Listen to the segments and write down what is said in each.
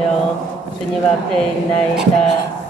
모여 주님 앞에 있나이다.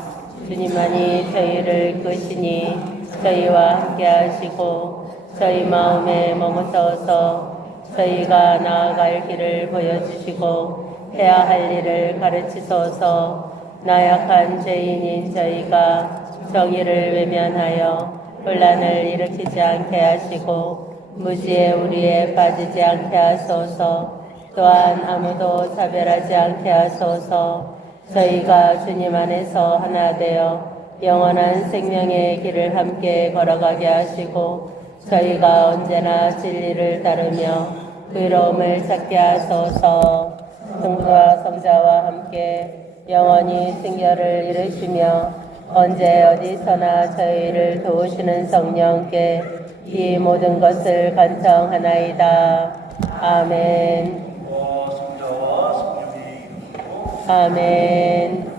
주님만이 저희를 끄시니 저희와 함께 하시고 저희 마음에 머무셔서 저희가 나아갈 길을 보여주시고 해야 할 일을 가르치소서. 나약한 죄인인 저희가 정의를 외면하여 혼란을 일으키지 않게 하시고 무지의 우리에 빠지지 않게 하소서. 또한 아무도 차별하지 않게 하소서. 저희가 주님 안에서 하나 되어 영원한 생명의 길을 함께 걸어가게 하시고 저희가 언제나 진리를 따르며 의로움을 찾게 하소서. 성부와 성자와 함께 영원히 승결을 이루시며 언제 어디서나 저희를 도우시는 성령께 이 모든 것을 간청하나이다. 아멘. 성자와 성령의 이름으로 아멘.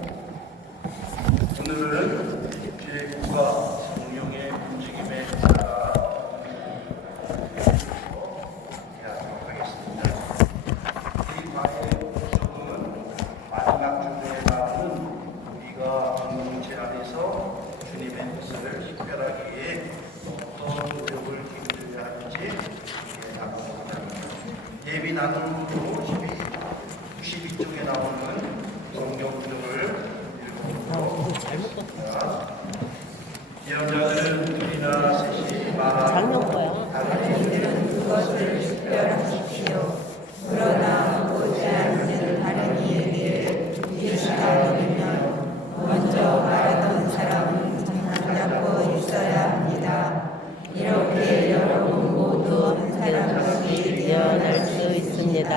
오늘은 제국과 성령의 움직임에 따라 하도록 하겠습니다. 이 과의 목적은 마지막 주제에 나오는 우리가 공동체 안에서 주님의 뜻을 식별하기에 어떤 노력을 기울여야 하는지 나눠보겠습니다. 예비 나눔으로 92쪽에 나오는 성경 구절을 읽어보겠습니다. 예언자들은 둘이나 셋이 말하고 다른 그것을 식별하십시오. 그러나 보지 않는 다른 이에게 계시가 되면 먼저 말하던 사람은 붙잡고 있어야 합니다. 이렇게 여러분 모두 한 사람씩 예언할 수 있습니다.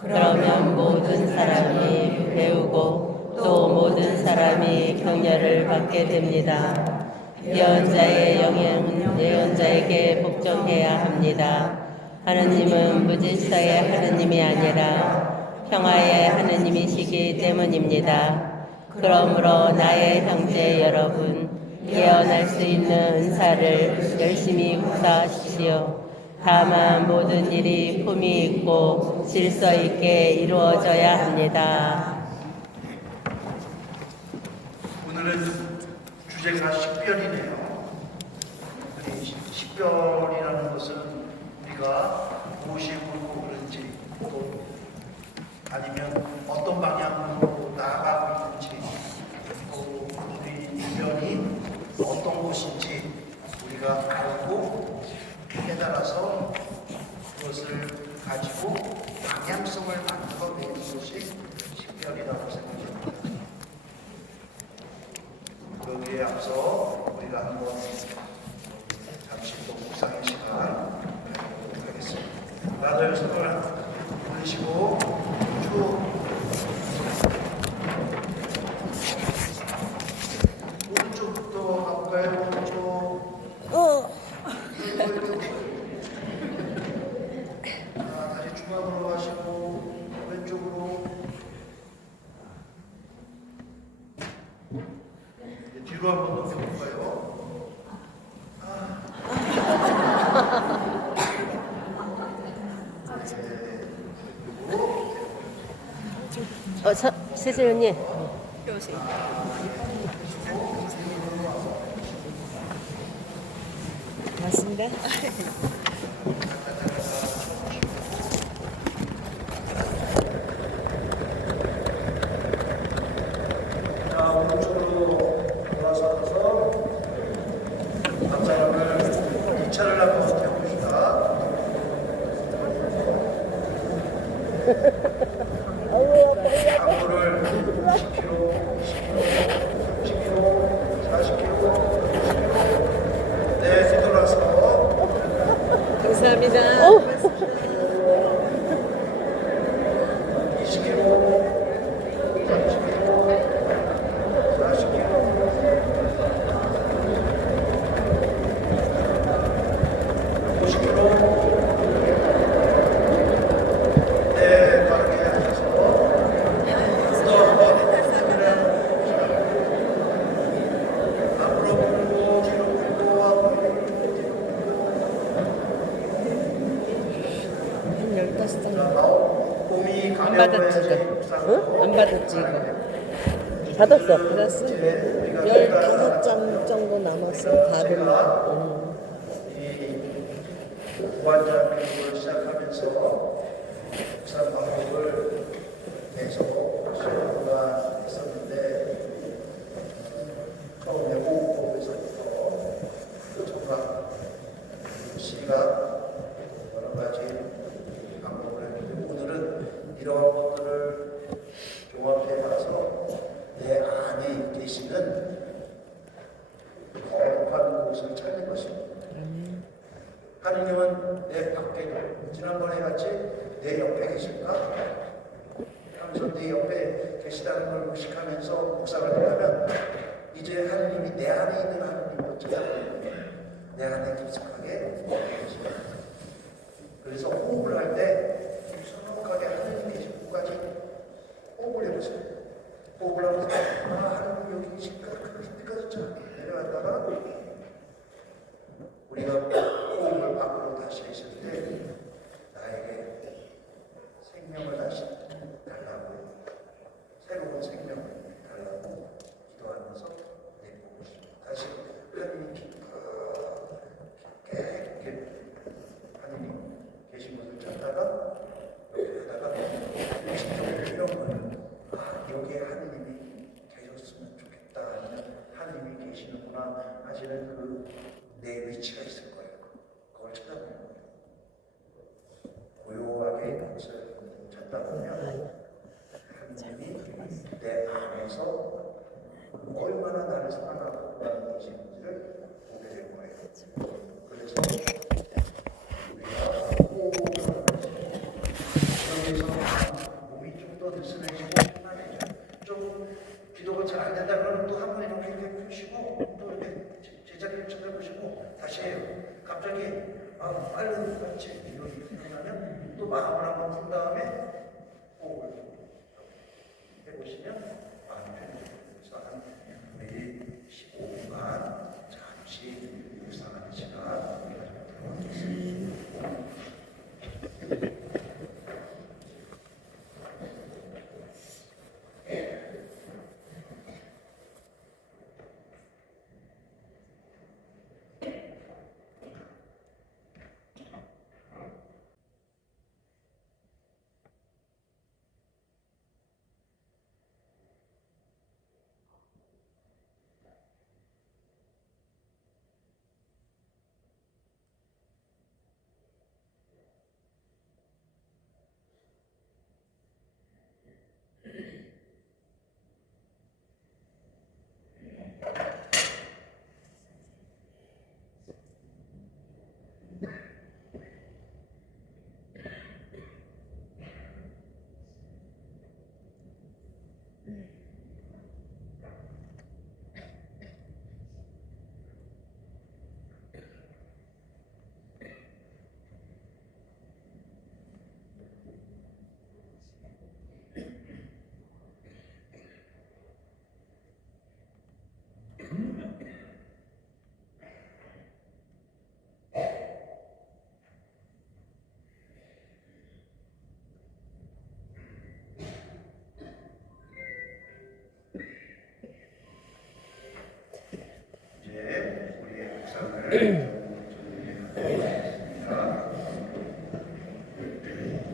그러면 모든 사람이 배우고 또 모든 사람이 격려를 받게 됩니다. 예언자의 영향은 예언자에게 복종해야 합니다. 하느님은 무질서의 하느님이 아니라 평화의 하느님이시기 때문입니다. 그러므로 나의 형제 여러분, 예언할 수 있는 은사를 열심히 구사하십시오. 다만 모든 일이 품위 있고 질서 있게 이루어져야 합니다. 오늘은 주제가 식별이네요. 식별이라는 것은 우리가 무엇이 옳고 그른지 또 아니면 어떤 방향으로 나아가고 있는지 또 우리 주변이 어떤 곳인지 우리가 알고 깨달아서 그것을 가지고 방향성을 만들어내는 것이 식별이라고 생각합니다. 거기에 앞서 우리가 한번 잠시 또 묵상의 시간 가져보도록 하겠습니다. 나도의 손을 올리시고 쭉 오른쪽부터 가볼까요? 오른쪽. 다시 중앙으로 가시고 왼쪽으로. 뒤로 한번 넘겨볼까요? 세세연님. 맞습니다. 자, 오른쪽으로 돌아서서 앞사람을 2차를 한번 해봅시다. 강도를 10km, 10km, 30km, 40km. 네, 뒤돌아서 받았지 이거. 받았어. 받았어? 15장 정도 남았어. 받으면. 이 무한자 교육을 시작하면서 목사 방법을 계속 수업가 했었는데 처음에 호흡법에서부터 청각, 시각 여러 가지 방법을 했는데 오늘은 이러한 것들을 종합해 봐서 내 안에 계시는 거룩한 곳을 찾는 것입니다. 하느님은 내 밖에, 지난번에 같이 내 옆에 계실까? 하면서 내 옆에 계시다는 걸 의식하면서 묵상을 하면 이제 하느님이 내 안에 있는 하느님을 찾아보는 거예요. 내 안에 깊숙하게 계십니다. 그래서 호흡을 할 때 성역하게 하느님 계신 곳까지 호흡을 해보세요. 호흡을 하면서 하느님 여기 계실까? 그 깊이까지 쫙 내려갔다가 우리가 호흡을 밖으로 다시 했을 때 나에게 생명을 다시 달라고, 새로운 생명을 달라고 기도하면서 내보고 있습니다. 다시 하느님 깊게 하느님 계신 곳을 찾다가 여기 하다가 의식적으로 이런 거예요. 여기에 하느님이 계셨으면 좋겠다 하는 하느님이 계시는구나 하시는 그 내 위치가 있을 거예요. 그걸 찾아보는 거예요. 고요하게 그것을 찾다 보면 하느님이 내 안에서 얼마나 나를 사랑하고 계시는지를 보게 될 거예요. 그래서 우리가 호흡을 여기서 몸이 좀 더 느슨해지고 편안해져. 좀 기도가 잘 안 된다 그러면 또 한 번 이렇게 푸시고 또 이렇게 제자리를 찾아보시고 다시 해요. 갑자기 빨리 같이 이렇게 하면 또 마음을 한번 푼 다음에 호흡을 해보시면 마음이 편해져요. 한 매일 15분간 잠시 묵상하는 시간 가져보겠습니다.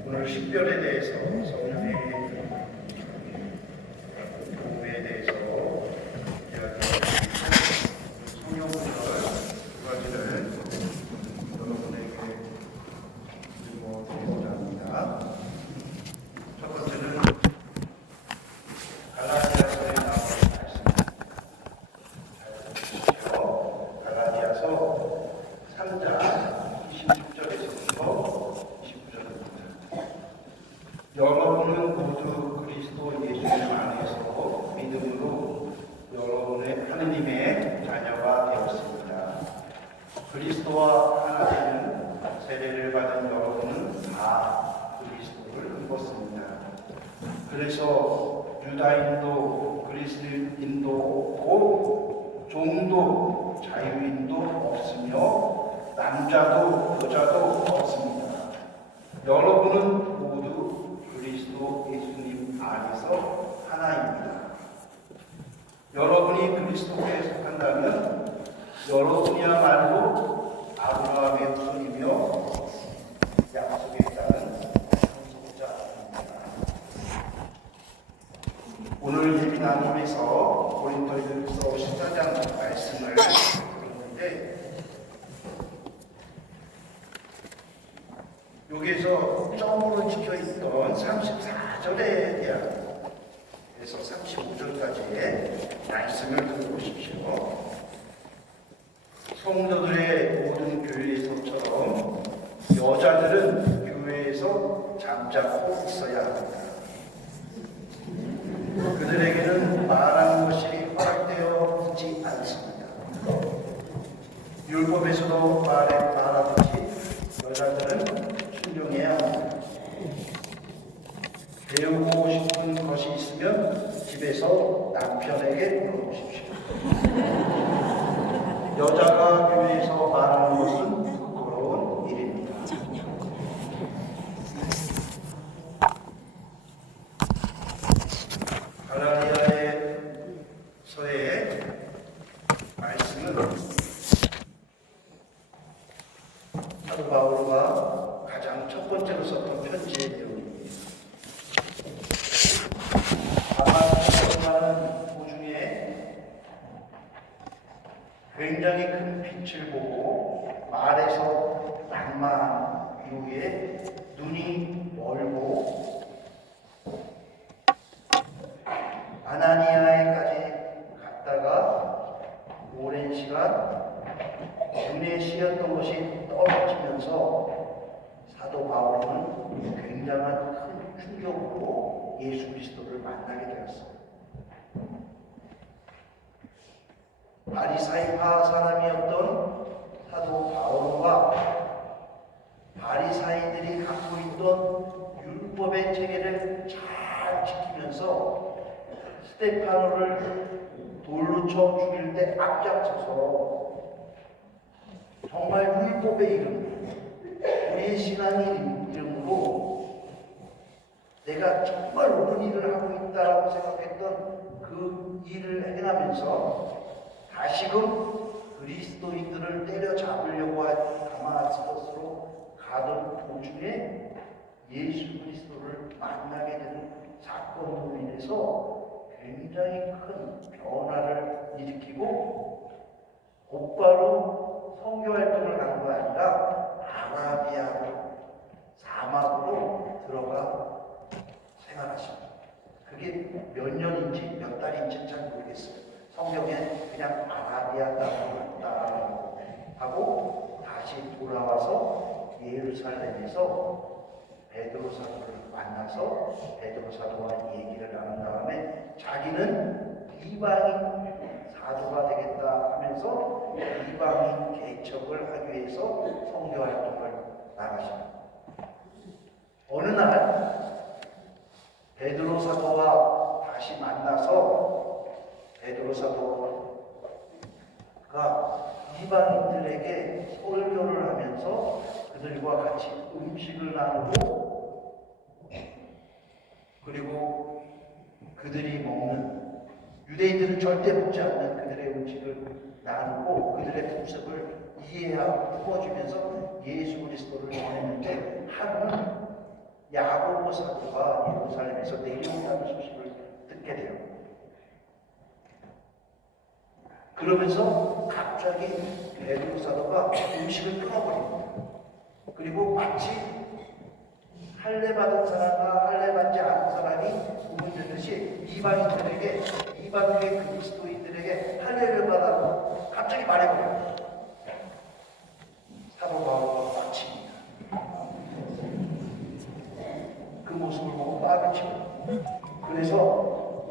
오늘 식별에 대해서 성령의 도움에 대해서 성령을 두 가지를 여러분에게 드리고자 합니다. 첫 번째는 갈라디아서에 나오는 말씀입니다. 갈라디아서 3장 26절에서부터 29절입니다. 여러분은 모두 그리스도 예수 안에서 믿음으로 여러분의 하느님의 자녀가 되었습니다. 그리스도와 하나 되는 세례를 받은 여러분은 다 그리스도를 입었습니다. 그래서 유다인도 그리스도인도 없고 종도 자유인도 없으며 남자도 여자도 없습니다. 여러분은 모두 그리스도 예수님 안에서 하나입니다. 여러분이 그리스도께 속한다면 여러분이야말로 아브라함의 후손이며 약속에 따른 상속자입니다. 오늘 예비 나눔에서 고린도전서 14장 말씀을 읽는데 여기에서 점으로 찍혀있던 34절에 대한 그래서 35절까지의 말씀을 들어보십시오. 성도들의 모든 교회에서처럼 여자들은 교회에서 잠자코 있어야 합니다. 그들에게는 말하는 것이 허락되어 있지 않습니다. 율법에서도 말하듯이 여자들은 순종해야 합니다. 배우고 싶은 것이 있으면 집에서 남편에게 물어보십시오. 여자가 교회에서 말하는 것은 부끄러운 일입니다. 갈라디아서의 말씀은 사도 바울가 가장 첫 번째로 썼던 편지의 내용입니다. 다만 도중에 굉장히 큰 빛을 보고 말에서 낭만 이후에 눈이 멀고 아나니아에까지 갔다가 오랜 시간 눈에 씌었던 것이 떨어지면서 사도 바울은 굉장한 큰 충격으로 예수 그리스도를 만나게 되었어요. 바리사이파 사람이었던 사도 바울과 바리사이들이 갖고 있던 율법의 체계를 잘 지키면서 스데파노를 돌로 쳐 죽일 때 앞장서서 정말 율법의 이름, 우리의 신앙의 이름으로 내가 정말 옳은 일을 하고 있다고 생각했던 그 일을 행하면서 다시금 그리스도인들을 때려잡으려고 한 다마스커스로 가던 도중에 예수 그리스도를 만나게 되는 사건으로 인해서 굉장히 큰 변화를 일으키고 곧바로 선교 활동을 간 거 아니라 아라비아로 사막으로 들어가 생활하십니다. 그게 몇 년인지 몇 달인지 잘 모르겠어요. 성경에 그냥 아라비아 땅으로 갔다 하고 다시 돌아와서 예루살렘에서 베드로 사도를 만나서 베드로 사도와 얘기를 나눈 다음에 자기는 이방인 사도가 되겠다 하면서 이방인 개척을 하기 위해서 선교 활동을 나가십니다. 어느 날 베드로 사도와 다시 만나서 베드로 사도가 이방인들에게 설교를 하면서 그들과 같이 음식을 나누고 그리고 그들이 먹는 유대인들은 절대 먹지 않는 그들의 음식을 나누고 그들의 모습을 이해하고 품어주면서 예수 그리스도를 전했는데 하루는 야고보 사도가 예루살렘에서 내려온다는 소식을 듣게 돼요. 그러면서 갑자기 베드로 사도가 음식을 끊어버립니다. 그리고 마치 할례 받은 사람과 할례 받지 않은 사람이 구분되듯이 이방인의 그리스도인들에게 할례를 받아서 갑자기 말해버려요. 사도 바울과 마칩니다. 그 모습을 보고 빠르게 치고 그래서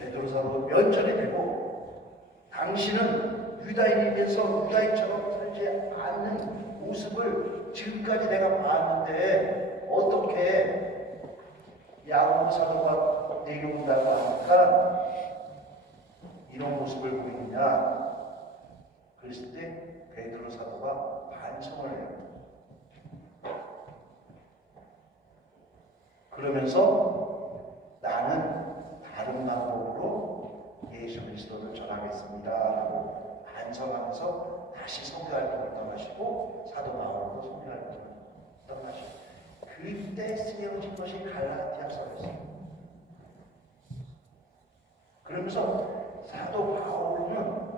베드로 사도 면전에 대고 당신은 유다인이면서 유다인처럼 살지 않는 모습을 지금까지 내가 봤는데 어떻게 야고보 사도가 내려온다고 하니까 이런 모습을 보이느냐 그랬을 때 베드로 사도가 반성을 해요. 그러면서 나는 방법으로 예수 그리스도를 전하겠습니다 라고 반성하면서 다시 선교활동을 떠나시고 사도 바울도 선교활동을 떠나시고 그때 쓰여진 것이 갈라디아서였어요. 그러면서 사도 바울은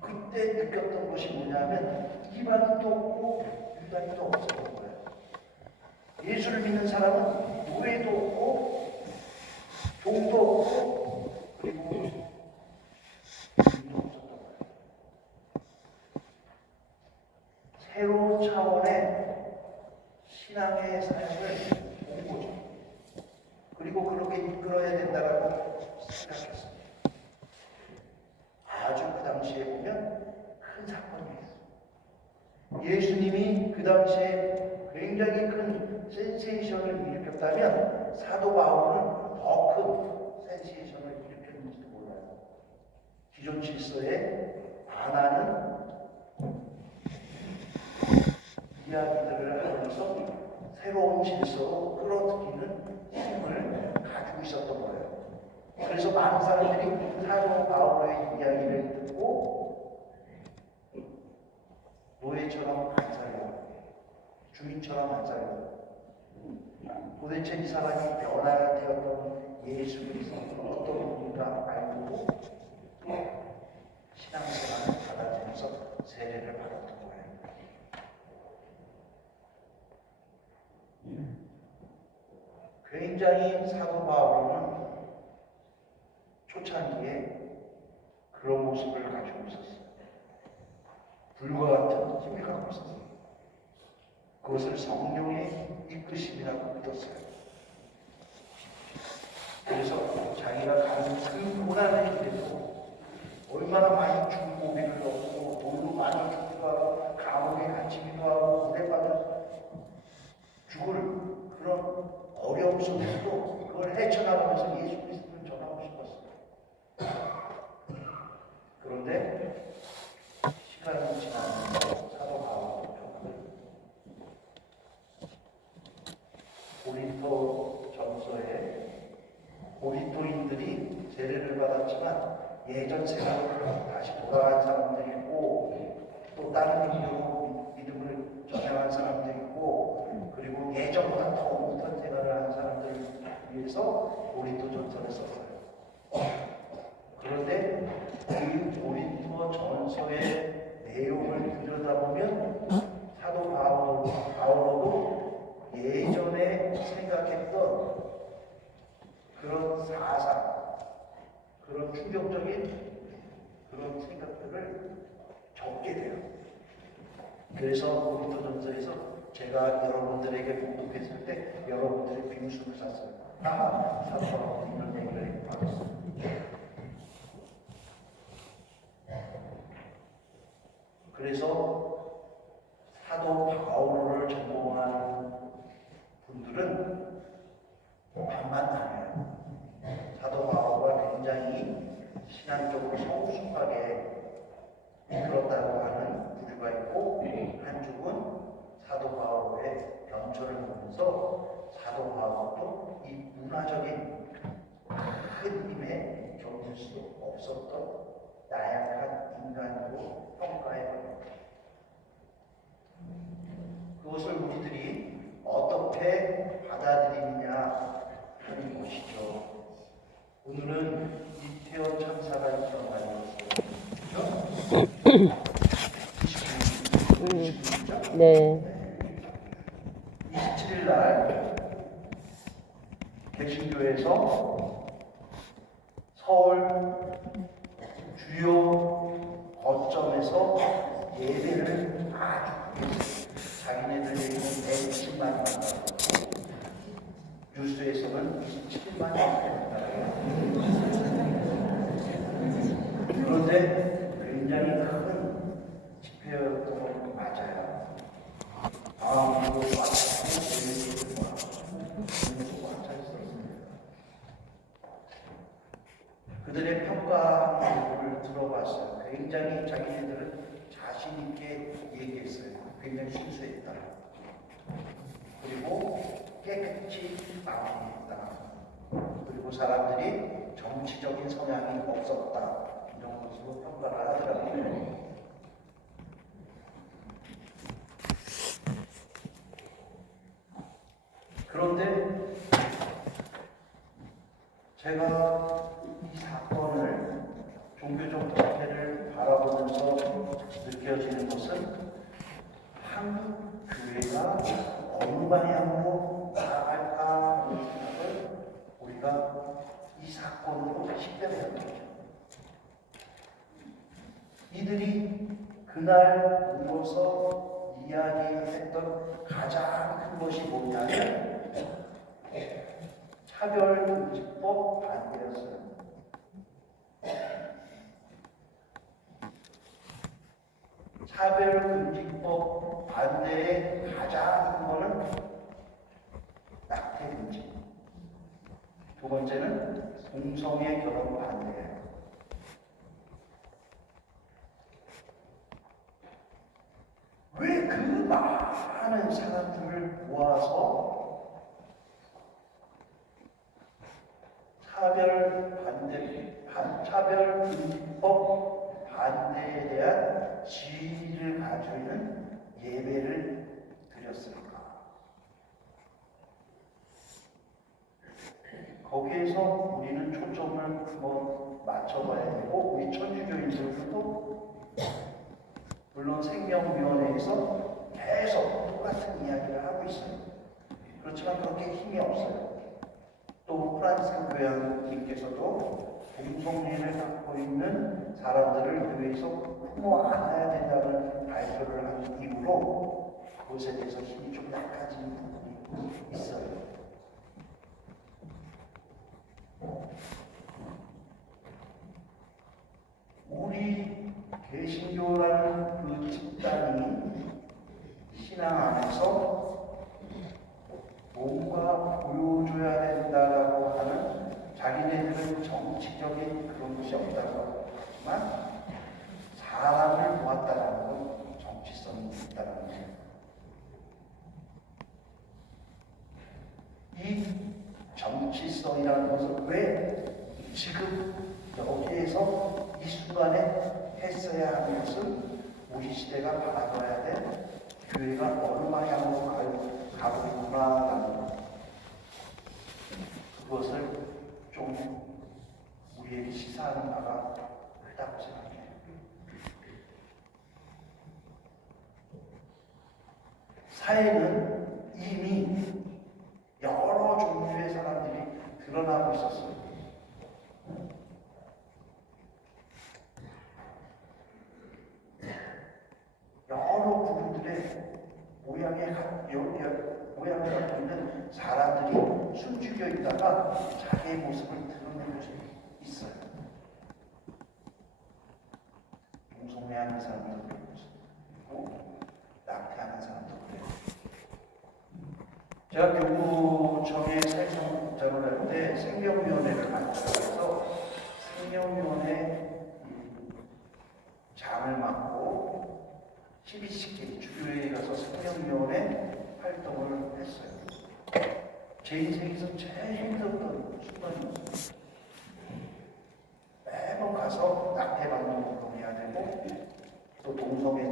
그때 느꼈던 것이 뭐냐면 이방인도 없고 유다인도 없었던 거예요. 예수를 믿는 사람은 노예도 없고 종도 없고 그리고 주인도 없었던 거예요. 새로운 차원의 신앙의 삶을 본 거죠. 그리고 그렇게 이끌어야 된다라고 생각했어요. 아주 그 당시에 보면 큰 사건이에요. 예수님이 그 당시에 굉장히 큰 센세이션을 일으켰다면 사도 바울은 더 큰 센세이션을 일으켰는지도 몰라요. 기존 질서에 반하는 이야기들을 하면서 새로운 질서로 끌어들이는 힘을 가지고 있었던 거예요. 그래서 많은 사람들이 사도 바울의 이야기를 듣고 노예처럼 반사해요. 주인처럼 반사해요. 도대체 이 사람이 변화되었던 예수 그리스도는 어떤 분인가 알고 신앙생활을 받아들여서 세례를 받았던 거예요. 굉장히 사도 바울은 초창기에 그런 모습을 가지고 있었어요. 불과 같은 힘을 갖고 있었어요. 그것을 성령의 이끄심이라고 믿었어요. 그래서 자기가 가는 그 고난의 길에도 얼마나 많이 죽은 고비를 얻고 돈도 많이 주기도 하고 감옥에 갇히기도 하고 오래받아 죽을 그런 어려움 속에서도 그걸 헤쳐나가면서 예수 그리스도를 전하고 싶었어요. 그런데 시간이 지나면서 사도 바울도 고린도 전서에 고린도인들이 세례를 받았지만 예전 생활로 다시 돌아간 사람들이 있고 또 다른 종교로 믿음을 전향한 사람들이 있고 그리고 예전보다 더 못한 생활을 하는 사람들을 위해서 고린도 전서를 썼어요. 그런데 그 고린도 전서의 내용을 들여다보면 사도 바울도 예전에 생각했던 그런 사상, 그런 충격적인 그런 생각들을 적게 돼요. 그래서 고린도 전서에서 제가 여러분들에게 복독했을 때 여러분들이 비웃음을 샀어요. 사도 바울이 이런 얘기를 받았어요. 그래서 사도 바울을 전공하는 분들은 반만 나뉘어요. 사도 바울과 굉장히 신앙적으로 성숙하게 이끌었다고 하는 부류가 있고 한쪽은 사도 바울의 변천을 보면서 사도 바울도 이 문화적인 큰 힘에 견딜 수 없었던 나약한 인간으로 평가해버립니다. 그것을 우리들이 어떻게 받아들이느냐 하는 것이죠. 오늘은 이태원 참사가 있던 날이었어요. 그렇죠? 네. 27일 날 개신교에서 서울 주요 거점에서 예배를 아주 자기네들에게는 120만 원, 뉴스에서는 27만 원. 그런데 굉장히 큰 집회였던 건 맞아요. 이거 그들의 평가를 들어봤어요. 굉장히 자기네들은 자신 있게 얘기했어요. 굉장히 순수했다. 그리고 깨끗이 마무리했다. 그리고 사람들이 정치적인 성향이 없었다. 이런 것으로 평가를 하더라고요. 그런데 제가 이 사건을 종교적 박해를 바라보면서 느껴지는 것은 한국 교회가 어느 방향으로 나아갈까 하는 생각을 우리가 이 사건으로 식별해야 합니다. 이들이 그날 모여서 이야기했던 가장 큰 것이 뭐냐면 차별금지법 반대였어요. 차별금지법 반대의 가장 큰 거는 낙태금지. 두 번째는 동성애 결혼 반대예요. 왜 그 많은 사람들을 모아서 차별금지법 반대에 대한 지위를 가지고 있는 예배를 드렸을까? 거기에서 우리는 초점을 한번 맞춰봐야 되고, 우리 천주교인들도 물론 생명위원회에서 계속 똑같은 이야기를 하고 있어요. 그렇지만 그렇게 힘이 없어요. 또 프란시스 교양님께서도 동성애를 갖고 있는 사람들을 교회에서 품어 안아야 된다는 발표를 한 이후로 그것에 대해서 힘이 좀 약해지는 부분이 있어요. 우리 개신교라는 그 집단이 신앙 안에서 뭔가 보여줘야 된다라고 하는 자기네들은 정치적인 그런 것이 없다고 하지만 사람을 모았다라는 건 정치성이 있다는 거예요. 이 정치성이라는 것은 왜 지금 여기에서 이 순간에 했어야 하는 것은 우리 시대가 바라봐야 돼. 교회가 어느 방향으로 가고 있구나라는 것. 그것을 좀 우리에게 시사하는 바가 크다고 생각해요. 사회는 이미 여러 종류의 사람들이 드러나고 있었어요. 여러 부류들의 모양을 갖고 있는 사람들이 숨죽여 있다가 자기의 모습을 드러내고 있어요. 동성애하는 사람도 그렇고 낙태하는 사람도 그래요. 제가 교구청에 사회성장을 할 때 생명위원회를 만들어서 생명위원회 장을 맡고 12시 주교회에 가서 생명위원회 활동을 했어요. 제 인생에서 제일 힘들었던 순간이었어요. 매번 가서 낙태받는 운동을 해야 되고, 또 동성애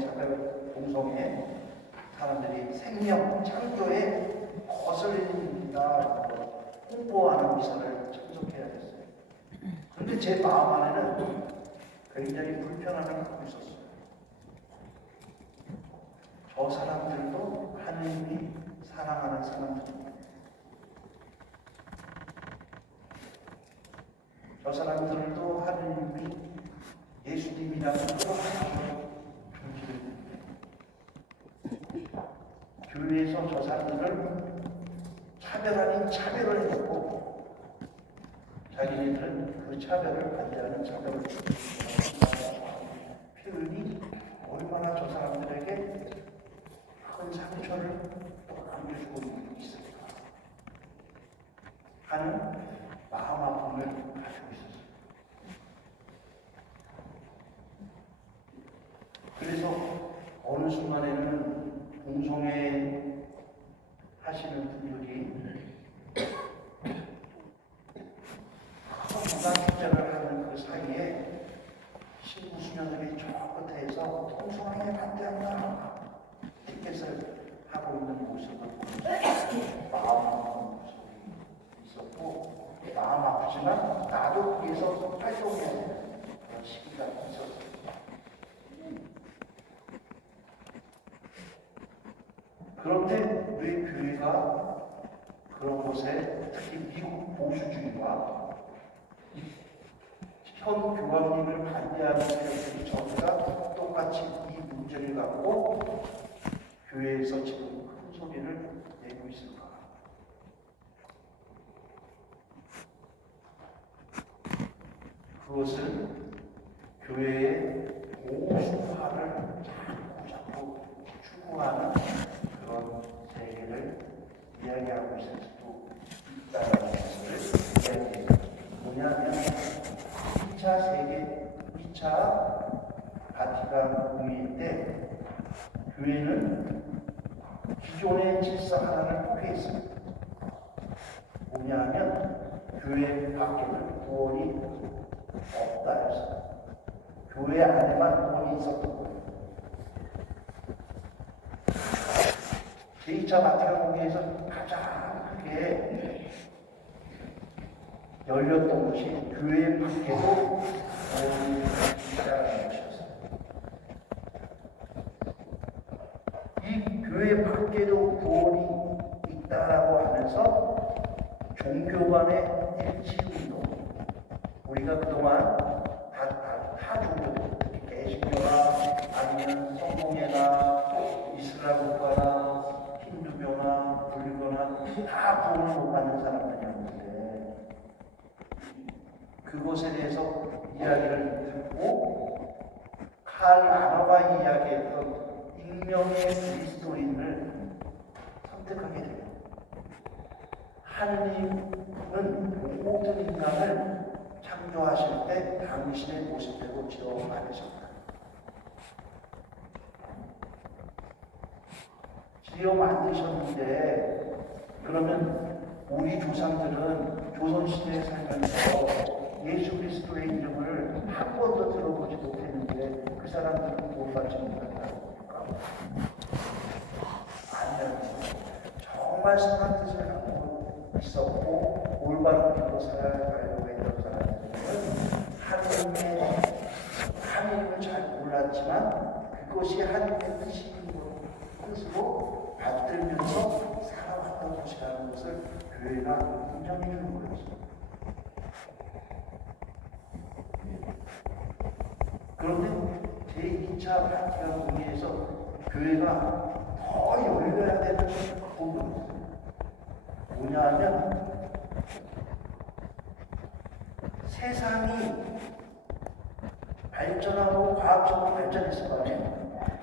사람들이 생명 창조에 거슬린다 홍보하는 미사를 참석해야 됐어요. 그런데 제 마음 안에는 굉장히 불편함을 갖고 있었어요. 저 사람들도 하느님이 사랑하는 사람들입니다. 저 사람들도 하느님이 예수님이라는 사랑으로 존재합니다. 교회에서 저 사람들을 차별 아닌 차별을 해놓고 자기네들은 그 차별을 반대하는 차별을 표현이 얼마나 저 사람들에게 큰 상처를 또 남겨주고 있을까 하는 마음 아픔을 가지고 있었어요. 그래서 어느 순간에는 동성애 하시는 분들이 중간집전을 하는 그 사이에 신부 수녀들이 저 끝에서 통성하게 반대한다 티켓을 하고 있는 모습을 보면서 마음 아픈 모습이 있었고, 마음 아프지만 나도 거기에서 활동해야 되는 그런 시기가 있었어요. 그런데 우리 교회가 그런 곳에 특히 미국 보수주의와 현 교황님을 반대하는 세력들이 전부 다 똑같이 이 문제를 갖고 교회에서 지금 큰 소리를 내고 있을까? 그것은 교회의 보수화를 자꾸 추구하는 그런 세계를 이야기하고 있을 수도 있다는 것을 이야기해요. 뭐냐면 2차 바티칸 공의회 때 교회는 기존의 질서 하나를 포기했습니다. 뭐냐면 교회 밖에는 구원이 없다 해서 교회 안에만 구원이 있었던 거예요. 제2차 바티칸 공의회에서 가장 크게 열렸던 것이 교회 밖에도 구원이 있다는 것이었어요. 이 교회 밖에도 구원이 있다라고 하면서 종교 간의 일치운동, 우리가 그동안 다 종교들, 특히 개신교나 아니면 성공회나 이슬람 국가나 힌두교나 불교나 다 구원을 못 받는 사람들이었는데, 그것에 대해서 이야기를 듣고 칼 라너가 이야기했던 익명의 그리스도인을 선택하게 돼요. 하느님은 모든 인간을 창조하실 때 당신의 모습대로 지어 만드셨다. 지어 만드셨는데, 그러면 우리 조상들은 조선시대에 살면서 예수 그리스도의 이름을 한 번도 들어보지 못했는데 그 사람들은 구원받지 못한다고 할까? 아니라는 거예요. 정말 선한 뜻을 갖고 있었고 올바른 길로 살아가려고 했던 사람들은 하나님을 잘 몰랐지만 그것이 하나님의 뜻으로 받들면서 살아왔던 것이라는 것을 교회가 인정해 주는 거였어요. 그런데 제2차 바티칸 공의회에서 교회가 더 열려야 되는 부분이 있어요. 뭐냐 하면 세상이 발전하고 과학적으로 발전했을 거 아니에요.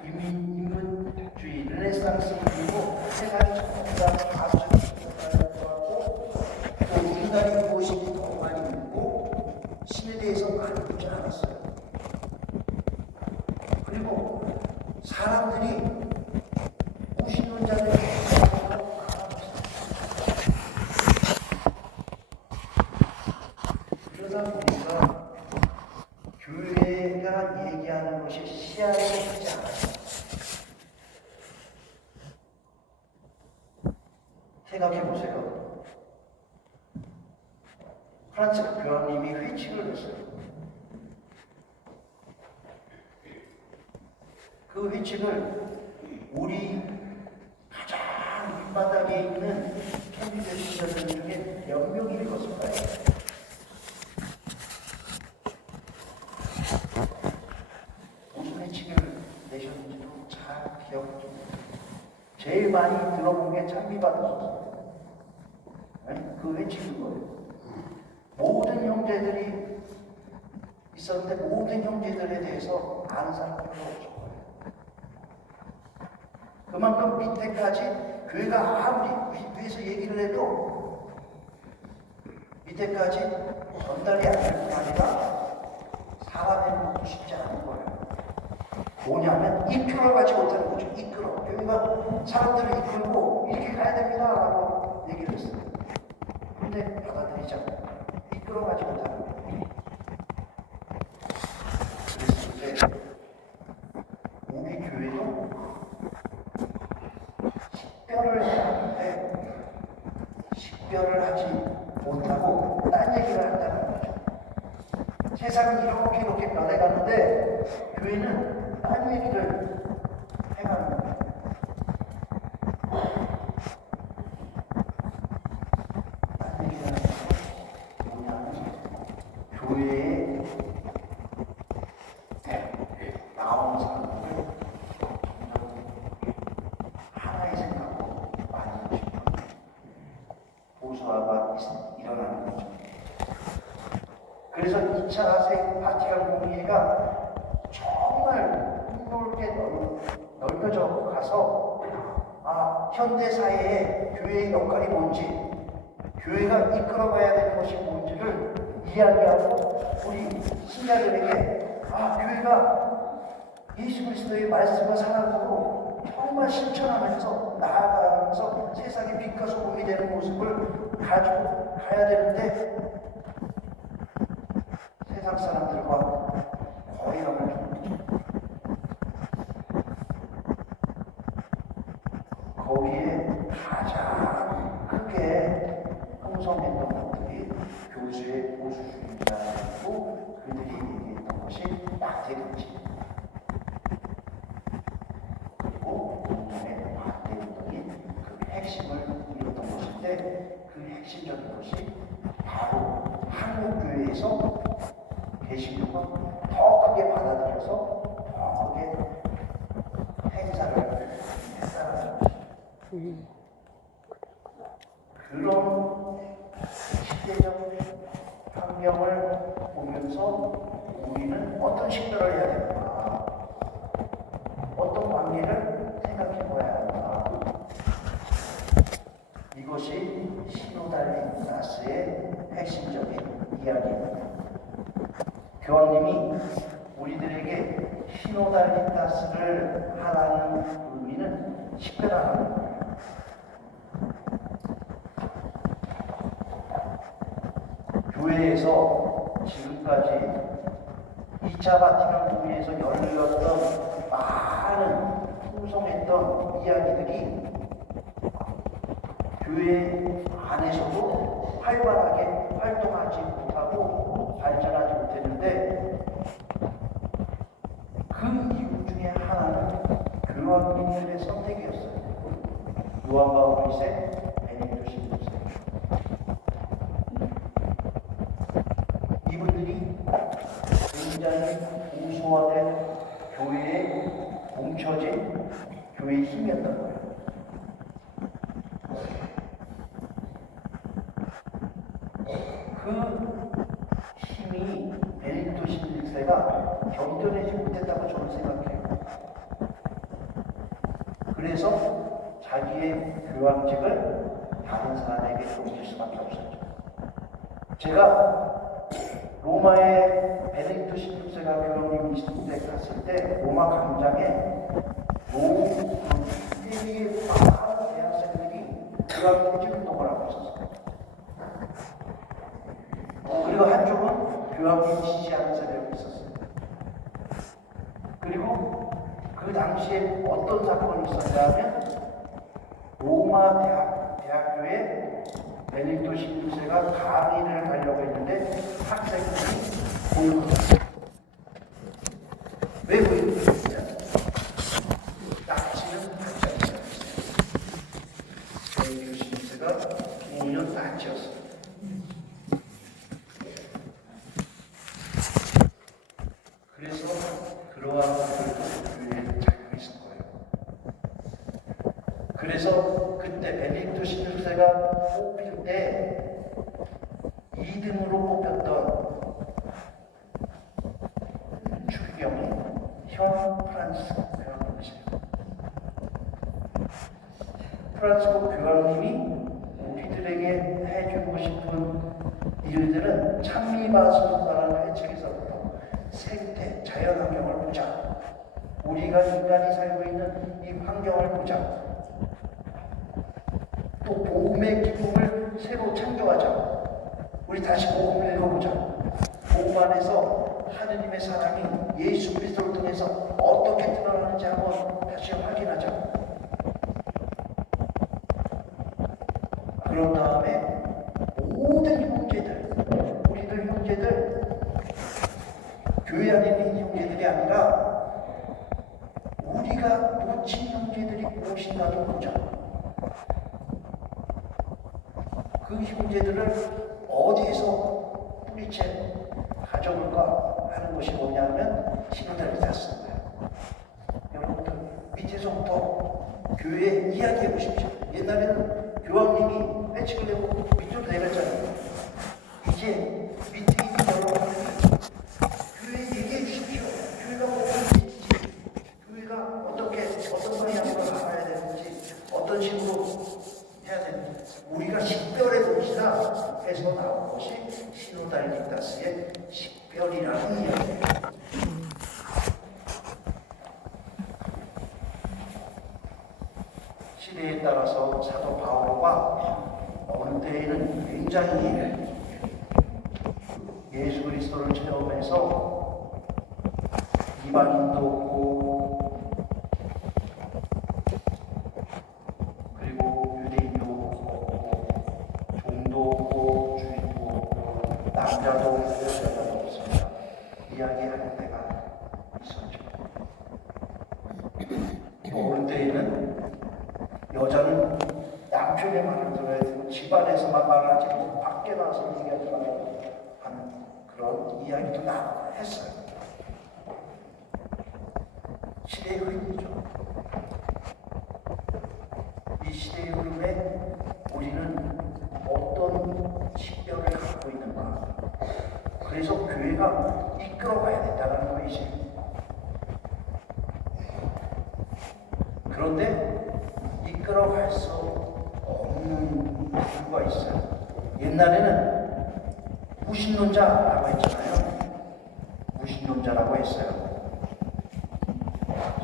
인문주의, 르네상스 이후로 세상이 전부 다 과학적으로 발전하고 또 인간의 무엇이 더 많이 있고 신에 대해서 많이 묻지 않았어요. 그리고 사람들이 무신론자들이 그러다 보니까 교회가 얘기하는 것이 시야에 들지 않아요. 생각해 보세요. 프란치스 교황님이 회칙을 했어요. 그 회칙을 우리 가장 밑바닥에 있는 캠비드 신자들 중에 몇 명이 읽었을까요? 무슨 회칙을 내셨는지도 잘 기억 좀 해요. 제일 많이 들어본 게 찬미받으셨어요. 그 회칙인 거예요. 모든 형제들이 있었는데 모든 형제들에 대해서 아는 사람이 없죠. 그만큼 밑에까지 교회가 아무리 위에서 얘기를 해도 밑에까지 전달이 안 될 뿐 아니라 살아내는 것도 쉽지 않은 거예요. 뭐냐면 이끌어가지 못하는 거죠. 이끌어. 교회가 사람들을 이끌고 이렇게 가야 됩니다 라고 얘기를 했어요. 근데 받아들이지 않아요. 이끌어가지 못하는 거예요. 세상은 이렇게 변해가는데 교회는 딴 얘기를 해가는 거예요. 딴 얘기를 뭐냐면 교회에 나온 사람들을 하나의 생각으로 만들고 싶은 보수화가 일어나는 거죠. 그래서 2차 바티칸 공의회가 정말 폭넓게 넓혀져 가서 현대 사회에 교회의 역할이 뭔지, 교회가 이끌어가야 되는 것이 뭔지를 이야기하고 우리 신자들에게 교회가 예수 그리스도의 말씀과 사랑으로 정말 실천하면서 나아가면서 세상의 빛과 소금이 되는 모습을 가지고 가야 되는데 세상 사람들과 거리감을 두는 거기에 가장 크게 형성했던 것들이 교수의 보수주의자고 그들이 얘기했던 것이 낙태금지 그리고 운동의 반대운동이 그 핵심을 이뤘던 것인데 그 핵심적인 것이 바로 한국교회에서 개신교가 더 크게 받아들여서 더 크게 행사를 했다는 것입니다. 그런 시대적 환경을 보면서 우리는 어떤 식별을 해야 되는가, 어떤 관계를 생각해 보아야 하는가. 이것이 시노달린 나스의 핵심적인 이야기입니다. 교황님이 우리들에게 시노달리타스를 하라는 의미는 식별하는 거예요. 교회에서 지금까지 2차 바티칸 공의회에서 열렸던 많은 풍성했던 이야기들이 교회 안에서도 활발하게 활동하지 못하고 발전하지 못했는데 그 이유 중에 하나는 교황님들의 선택이었어요. 요한 바울 2세, 베네딕토 16세. 이분들이 굉장히 보수화된 교회에 뭉쳐진 교회의 힘이었던 거예요. 그 힘이 베네딕토 16세가 견뎌내지 못했다고 저는 생각해요. 그래서 자기의 교황직을 다른 사람에게 넘길 수밖에 없었죠. 제가 로마에 베네딕토 16세가 교황님 있을 때 갔을 때 로마 광장에 세계의 많은 대학생들이 교황 퇴직 운동을 하고 있었어요. 그리고 한쪽은 교황님 지지하는 세력이 있었어요. 그리고 그 당시에 어떤 사건이 있었냐면 로마 대학교에 베네딕토 16세가 강의를 하려고 했는데 학생들이 보이콧했어요. 왜 보이콧했냐면 나치는 학생이었어요. 베네딕토 16세가 국민은 나치였어요. 그래서 그러한 것들도 교회를 잡고 있을 거예요. 그래서 그때 베네딕토 16세가 뽑힐 때 2등으로 뽑혔던 추기경이 현 프란시스코 교황님이세요. 프란시스코 교황님이 우리들에게 해주고 싶은 일들은 찬미바스라는 해책에서부터 생태, 자연환경을 보자. 우리가 인간이 살고 있는 이 환경을 보자. 또 복음의 기쁨을 새로 창조하자. 우리 다시 복음을 읽어보자. 복음 안에서 하느님의 사랑이 예수 그리스도를 통해서 어떻게 드러나는지 한번 다시 확인하자. 그런 다음에 모든 형제들, 우리들 형제들 교회 안에 있는 형제들이 아니라 우리가 놓친 형제들이 무엇인가도 보자. 그 형제들을 어디에서 뿌리채 가져올까 하는 것이 뭐냐면 신호들을 짰습니다. 여러분들 밑에서부터 교회 이야기해 보십시오. 옛날에는 교황님이 회칙을 내고 밑으로 내렸잖아요. 이제 밑에 있는 여러분들이 교회에 얘기해 주십시오. 교회가 어떤지, 교회가 어떻게 어떤 방향으로 나가야 되는지, 어떤 식으로 해야 되는지, 우리가 식별해 봅시다 해서 나온 것이 시노달리타스의 식별이라는 이야기입니다. 시대에 따라서 사도 바울과 어느 때에는 굉장히 예수 그리스도를 체험해서 이방인도 없고 그리고 유대인도 없고 종도 없고 주인도 없고 남자도 없고 여자도 없습니다. 이야기하는 때가 있었죠. 어느 때에는 여자는 남편의 말을 들어야 되고 집안에서만 말을 하지 밖에 나와서 얘기하지 말라고 하는 그런 이야기도 나오고 했어요. 시대의 흐름이죠. 이 시대의 흐름에 우리는 어떤 식별을 갖고 있는가. 그래서 교회가 이끌어가야 된다는 것이지. 그런데 이끌어갈 수 없는 이유가 있어요. 옛날에는 무신론자라고 했잖아요. 무신론자라고 했어요.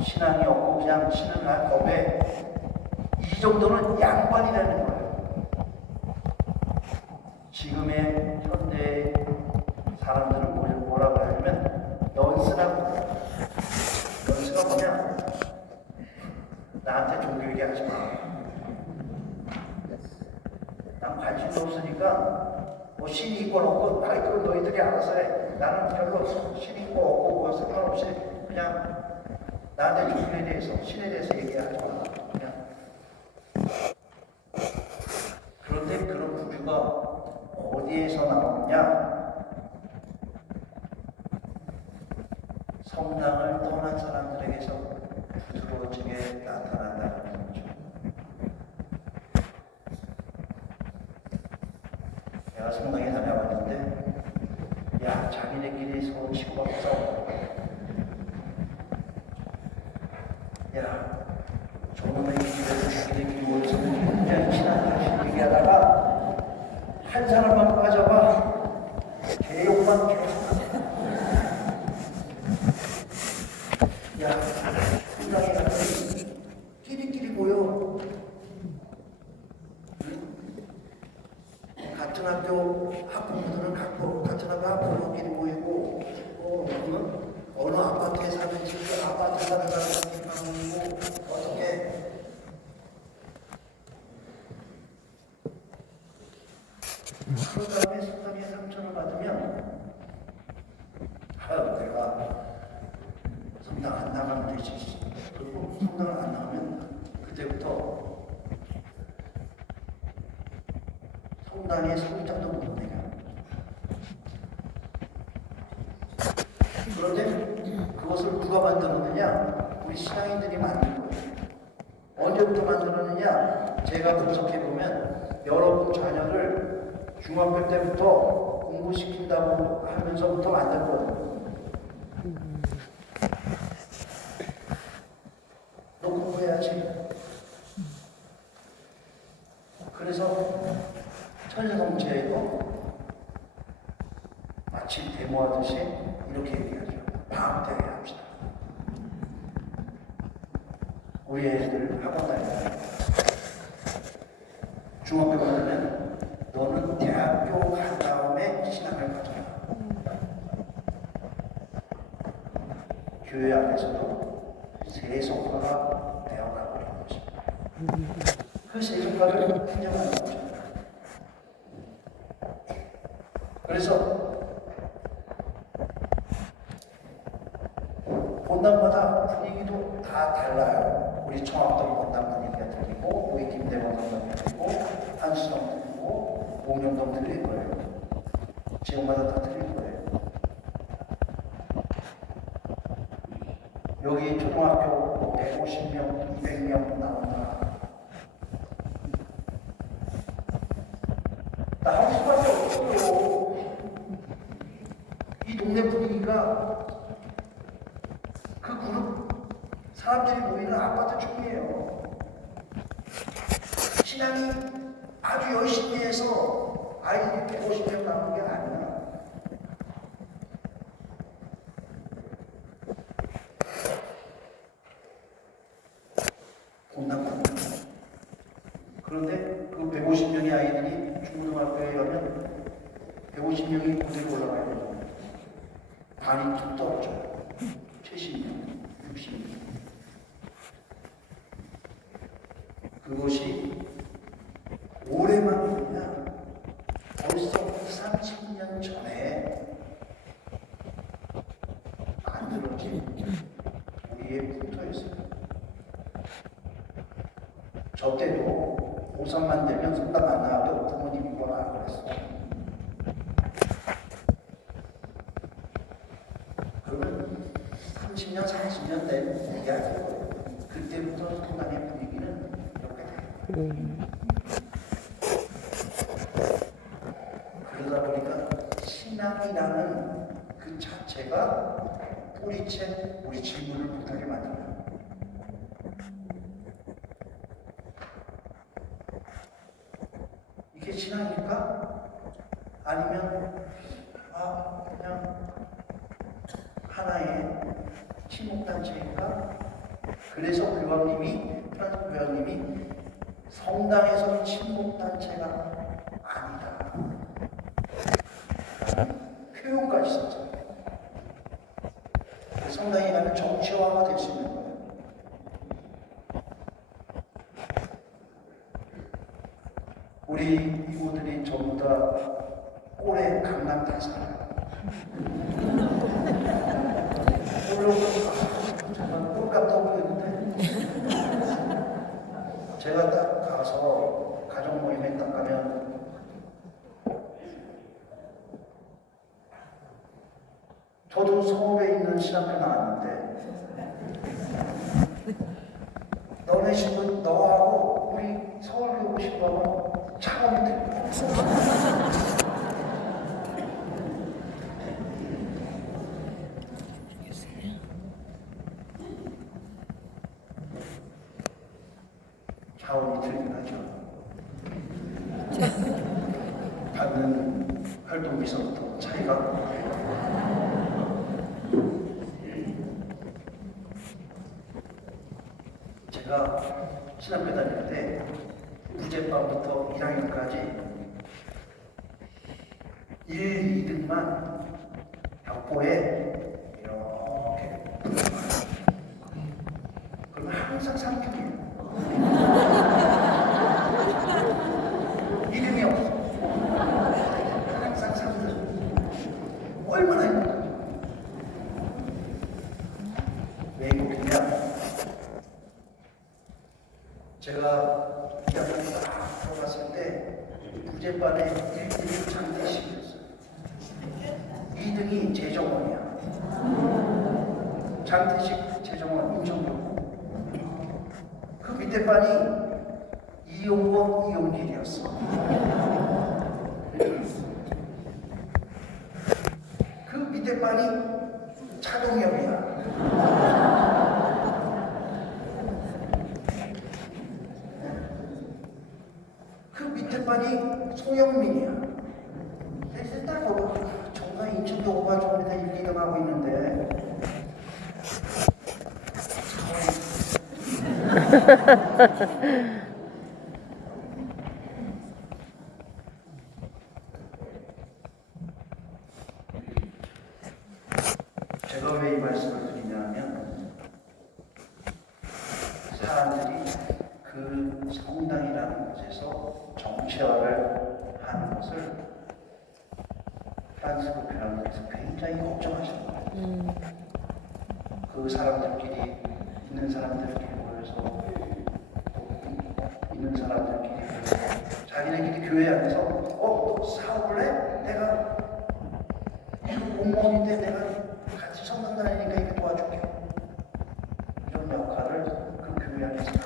신앙이 없고 그냥 신을 날 법에 이 정도는 양반이라는 거예요. 지금의 현대 사람들은 뭐라고 하냐면 넌스라고 해요. 넌스가 뭐냐? 나한테 종교 얘기하지 마. 난 관심도 없으니까 뭐 신이 있고 없고 그건 너희들이 알아서 해. 나는 별로 신이 있고 없고 그거 상관없이 그냥 나한테 종교에 대해서 신에 대해서 얘기하지 마. 그냥. 그런데 그런 부류가 어디에서 나오느냐? 성당을 떠난 사람들에게서 부드러워지게 나타난다는 거죠. 내가 성당에 다녀봤는데, 야, 자기네끼리 서로 치고받고 싸워. 야, 저놈의 집에서 자기네끼리 모여서 그냥 친한 사실 얘기하다가 한 사람만 빠져봐. 개욕만 계속. 야, 성당에 갔더니 끼리끼리 모여. 같은 학교 학부모들은 같은 학교 학부모끼리 모이고, 어느 아파트에 사는 친구 아파트에 사는 사람들끼리 모이고, 어떻게 그 다음에 성당에 상처를 받으면 내가 성당 안 나가면 되지. 그리고 성당을 안 나가면 그때부터 성당에 성장도 못 내가. 그런데 그것을 누가 만들었느냐? 우리 신앙인들이 만든 거예요. 언제부터 만들었느냐? 제가 분석해 보면 여러분 자녀를 중학교 때부터 공부시킨다고 하면서부터 만든 거예요. 너 공부해야지. 그래서 천연성체에도 마치 데모하듯이 이렇게 얘기하죠. 방학 때 합시다. 우리 애들 학원 다니는 중학교 가면 너는 대학교 간 다음에 신앙을 가져라. 교회 안에서도 세속화가 되어가고 있는 것입니다. 그 세속화를 인정하는 거죠. 그래서 본당마다 분위기도 다 달라요. 우리 청학동 본당 분위기가 틀리고, 우리 김대원 본당 틀리고, 한수동 틀리고, 옥룡동 틀릴 거예요. 지역마다 다 틀릴 거예요. 여기 초등학교 150명, 200명 나온다. 나올 수밖에 없어요. 이 동네 분위기가 그 그룹 사람들이 모이는 아파트 중이에요. 신앙이 아주 열심히 해서 아이들이 150명 나오는 게 아니야. 본당만. 그런데 그 150명의 아이들이 중고등학교에 가면 150명이 무대로 올라가야 돼요. 반이 툭 떨어져요. 70명, 60명. 그것이 올해만이냐 벌써 30년 전에 만들어진 우리의 풍토였어요. 저 때도 고3만 되면 성당 안 나와도 부모님이 뭐라 그랬어. 그러면 30년, 40년 된 얘기 아니고 그때부터 성당의 분위기는 이렇게 돼요. 그러다 보니까 신앙이라는 그 자체가 뿌리채 우리 질문을 못하게 만들어요. 이게 신앙일까? 아니면 그냥 하나의 친목단체일까? 그래서 교황님이 성당에서는 친목단체가 아니다. 표현까지 썼잖아요. 성당에 가면 정치화가 될 수 있는 거예요. 우리 이모들이 전부 다 꼴에 강남 다 살아요. 물론 정말 꼴 같다 보이는데 제가 딱 가서 가족 모임에 딱 가면 저도 서울에 있는 신학교 나왔는데 너네 집은 너하고 우리 서울에 오고 싶어 차원이 됩니다. 차원이 틀리긴 하죠. 받는 활동 비서부터 차이가 제가 신학교 다닐 때 부제밤부터 1학년까지 1, 2등만 벽보에 이렇게 그러면 항상 3등이에요. 이름이 없어. 항상 3등. 얼마나 행복해. 왜 행복했냐? 제가 2학년 딱 들어갔을 때 부제반에 1등이 장태식이었어요. 2등이 재정원이야. 장태식, 재정원, 임정도. 그 밑에 반이 이용범, 이용길이었어. 그 밑에 반이 차동엽이야. 그 밑에 반이 송영민이야. 그래서 딱 보고 정말 인천도 오빠 저기다 1, 2등 하고 있는데 제가 왜 이 말씀을 드리냐면 사람들이 그 성당이라는 곳에서 정치화를 하는 것을 프란시스 교황께서 굉장히 걱정하시는 거예요. 그 사람들끼리 있는 사람들끼리 모여서 또 있는 사람들끼리 모여서 자기네끼리 교회 안에서 너 싸울래? 내가 이거 공무원인데 내가 같이 성당 다니니까 이거 도와줄게. 이런 역할을 그 교회 안에서 다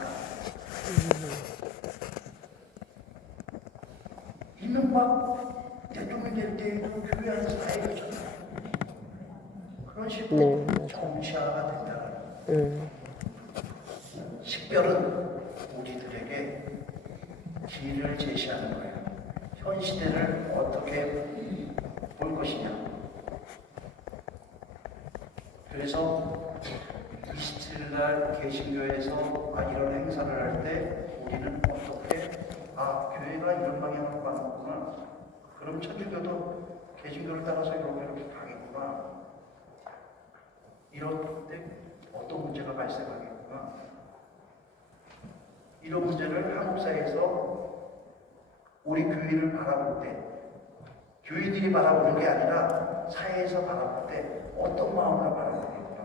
이명박 대통령 될 때도 교회 안에서 다 이랬잖아요. 그런 식으로 정치화가 된다는 식별은 우리들에게 길을 제시하는 거예요. 현 시대를 어떻게 볼 것이냐. 그래서 27일 개신교에서 이런 행사를 할 때 우리는 어떻게 교회가 이런 방향으로 가는구나. 그럼 천주교도 개신교를 따라서 이렇게 가겠구나. 이럴 때 어떤 문제가 발생하겠구나. 이런 문제를 한국 사회에서 우리 교회를 바라볼 때 교회들이 바라보는 게 아니라 사회에서 바라볼 때 어떤 마음으로 바라보겠구나.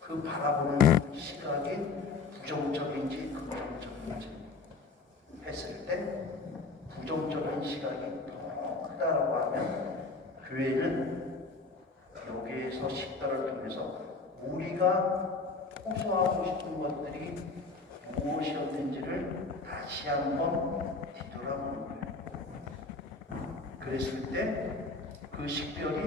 그 바라보는 시각이 부정적인지 긍정적인지 했을 때 부정적인 시각이 더 크다라고 하면 교회는 여기에서 식별을 통해서 우리가 호소하고 싶은 것들이 무엇이었는지를 다시 한번 뒤돌아보는 거예요. 그랬을 때 그 식별이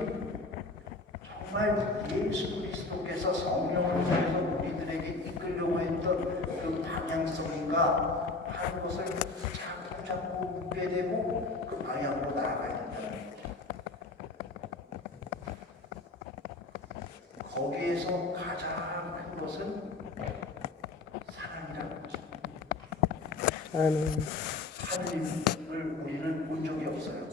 정말 예수 그리스도께서 성령을 통해서 우리들에게 이끌려고 했던 그 방향성인가 하는 것을 자꾸 묻게 되고 그 방향으로 나아가야 된다는 거죠. 거기에서 가장 큰 것은 사랑이라는 거죠. 하느님을 우리는 본 적이 없어요.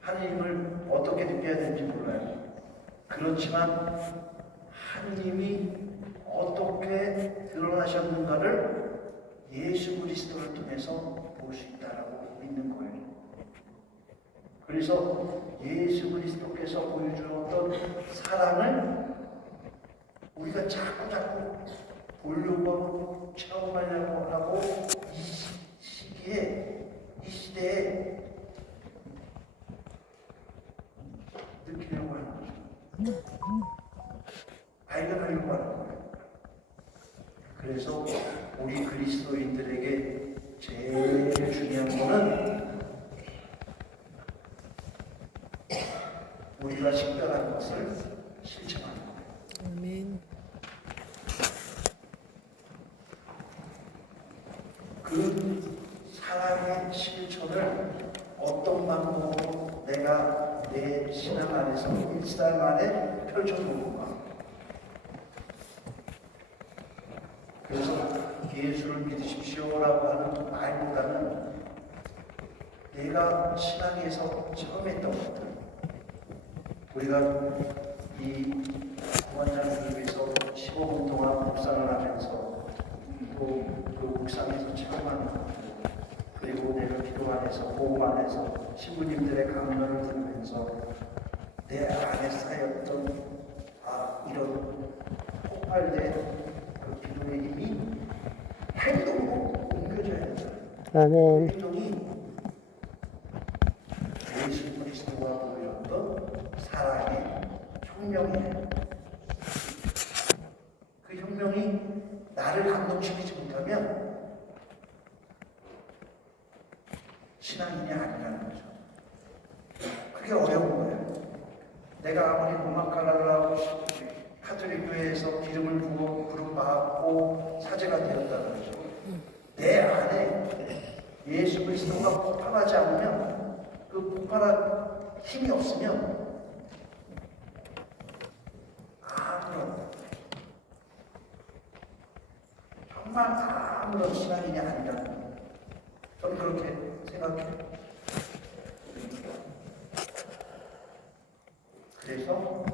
하느님을 어떻게 느껴야 되는지 몰라요. 그렇지만 하느님이 어떻게 드러나셨는가를 예수 그리스도를 통해서 볼 수 있다라고 믿는 거예요. 그래서 예수 그리스도께서 보여주었던 사랑을 우리가 자꾸 보려고 하고 체험하려고 하고 이 시기에 이 시대에 느끼려고 하는 거죠. 발견하려고 하는 거예요. 그래서 우리 그리스도인들에게 제일 중요한 거는 우리가 식별한 것을 실천하는 거예요. 아멘. 그 사랑의 실천을 어떤 방법으로 내가 내 신앙 안에서 일상 안에 펼쳐놓는가. 그래서 예수를 믿으십시오라고 하는 말보다는 내가 신앙에서 처음 했던 것들, 우리가 이 구원장님에서 15분 동안 묵상을 하면서 또 그 묵상에서 체험하는 것들, 그리고 내가 기도 안에서 보험 안에서 신부님들의 강론을 들으면서 내 안에 쌓였던 이런 폭발된 그 기도의 힘이 행동으로 옮겨져야 된다. 아멘. 행동이 예수 그리스도가 보여줬던 사랑의 혁명이에요. 그 혁명이 나를 감동시키지 못하면 신앙인이 아니라는 거죠. 그게 어려운 거예요. 내가 아무리 노마카라를 하고 카톨릭 교회에서 기름을 부어 부름받고 사제가 되었다는 거죠. 내 안에 예수 그리스도가 폭발하지 않으면 그 폭발할 힘이 없으면 정말 아무런 신앙인이 아니라는 거예요. 저는 그렇게 생각해요. 그래서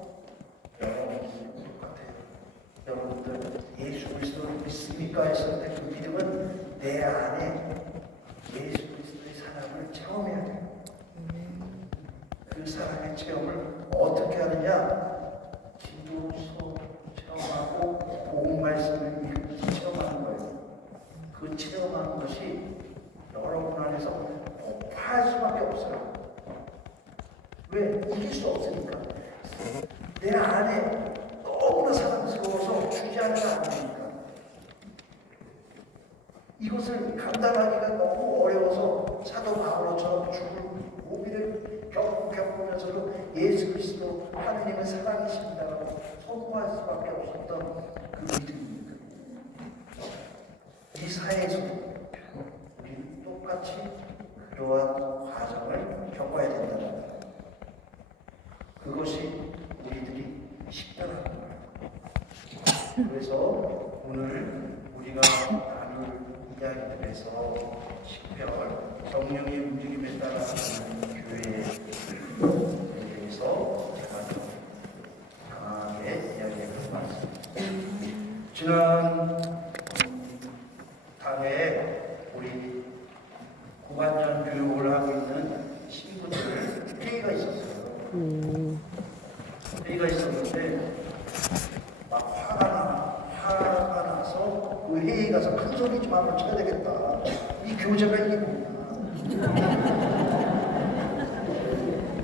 여러분들 똑같아요. 여러분들 예수 그리스도를 믿습니까? 했을 때 그 믿음은 내 안에 예수 그리스도의 사랑을 체험해야 돼요. 그 사랑의 체험을 어떻게 하느냐? 기도서 체험하고 복음 말씀을 읽으면서 체험하는 거예요. 그 체험하는 것이 여러분 안에서 폭발할 수밖에 없어요. 왜? 이길 수 없으니까. 내 안에 너무나 사랑스러워서 주저하지 않으니까. 이것을 감당하기가 너무 어려워서 사도 바울처럼 죽을 고비를 겪으면서도 예수 그리스도 하느님은 사랑이십니다라고 선포할 수밖에 없었던 그 믿음입니다. 이 사회에서 우리 똑같이 그러한 과정을 겪어야 된다는 거예요. 그것이 우리들이 식별하는 거예요. 그래서 오늘 우리가 나눌 이야기들에서 식별, 성령의 움직임에 따라 하는 교회에 대해서 제가 좀 강하게 이야기해 봤습니다. 지난 달에 우리 고관전 교육을 하고 있는 신부들 회의가 있었어요. 회의가 있었는데 막 화가 나서 그 회의에 가서 큰 소리 좀 한번 쳐야 되겠다. 이 교제가 이게 뭐냐.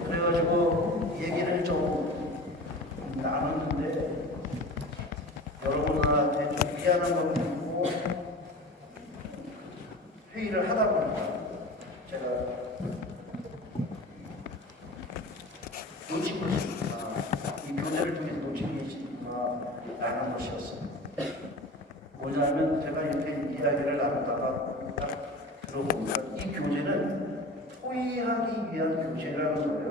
그래가지고 얘기를 좀 나눴는데 여러분한테 좀 미안한 거 있고 회의를 하다 보니까 제가 놓치고 있으니까 이 교제를 통해서 놓치고 계시니까 라는 것이었어요. 뭐냐면 제가 이렇게 이야기를 나누다가 들어보니까 이 교제는 토의하기 위한 교제라는 거예요.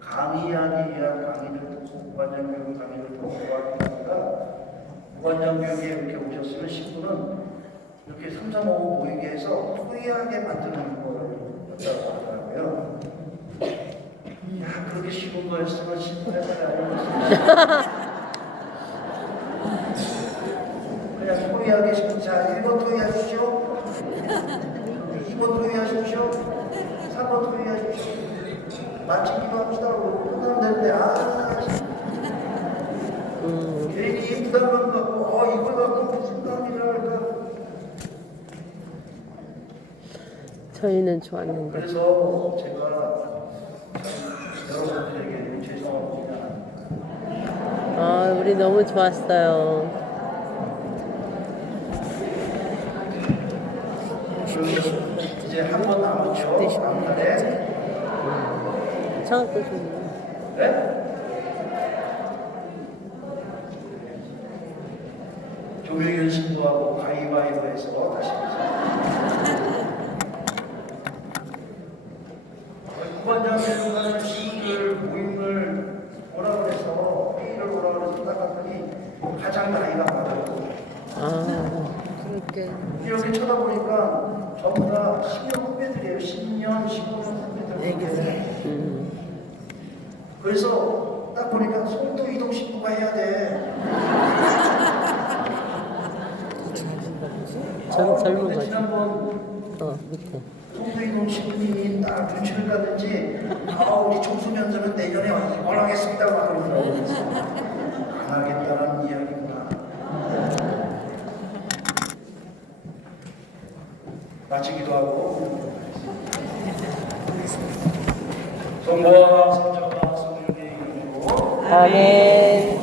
강의하기 위한 강의를 듣고 무관장교육 강의를 듣고 하기 아니라 무관장교육에 이렇게 오셨으면 신부는 이렇게 3, 4, 5 모이게 해서 토의하게 만드는 거였다고 하더라고요. 야, 그렇게 쉬운 거였으면 신부가 잘 알고 그냥 토의하게 시키면 자, 1번 토의하십시오. 2번 토의하십시오. 3번 토의하십시오. 마치기도 합시다. 끝나면 되는데 괜히 부담감 갖고 이걸 갖고 무슨 강의를 할까. 저희는 좋았는데. 그래서 제가 여러분들에게 죄송합니다. 우리 너무 좋았어요. 이제 한 번 남았죠. 다음날에. 청학도 좋네. 네? 조명현 신부하고 가위바위보해서 다시 후반장대로 가는 신부들 모임을 오라고 해서 회의를 오라고 해서 나갔더니 가장 나이가 많았고 그렇게 이렇게 쳐다보니까 전부 다 10년 후배들이에요. 10년, 15년 후배들. 그래서 딱 보니까 송도 이동 신부가 해야 돼. 젊은 거지. 지난번 밑에. 송도 이동 신부님이 딱 눈치를 갔는지 우리 청소년들은 내년에 원하겠습니다. 막 그러더라고요. 안 하겠다는 이야기구나. 마치기도 하고 성부와 성자와 성령의 이름으로 아멘.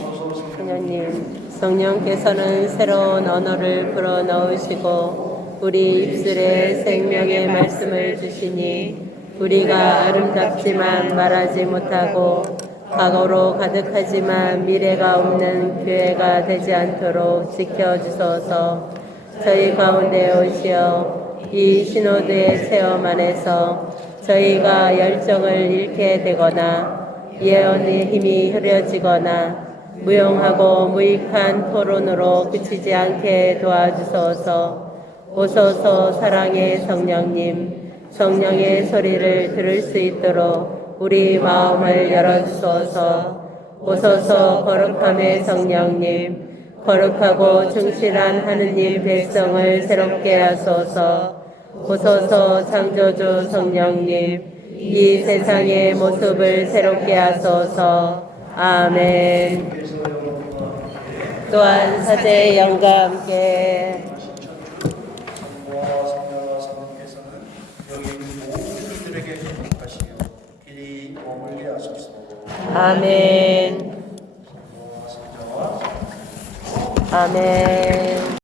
하나님, 성령께서는 새로운 언어를 불어넣으시고 우리 입술에 생명의 말씀을 주시니 우리가 아름답지만 말하지 못하고 과거로 가득하지만 미래가 없는 교회가 되지 않도록 지켜주소서. 저희 가운데 오시어 이 신호드의 체험 안에서 저희가 열정을 잃게 되거나 예언의 힘이 흐려지거나 무용하고 무익한 토론으로 그치지 않게 도와주소서. 오소서 사랑의 성령님, 성령의 소리를 들을 수 있도록 우리 마음을 열어주소서. 오소서 거룩함의 성령님, 거룩하고 충실한 하느님 백성을 새롭게 하소서. 오소서 창조주 성령님, 이 세상의 모습을 새롭게 하소서. 아멘. 그래서 영광과 함께 또한 사제의 영과 함께 성부와 성자와 성령께서는 여기 있는 모든 이들에게 행복하시며 길이 머물게 하소서. 아멘. 성부와 성자와 아멘.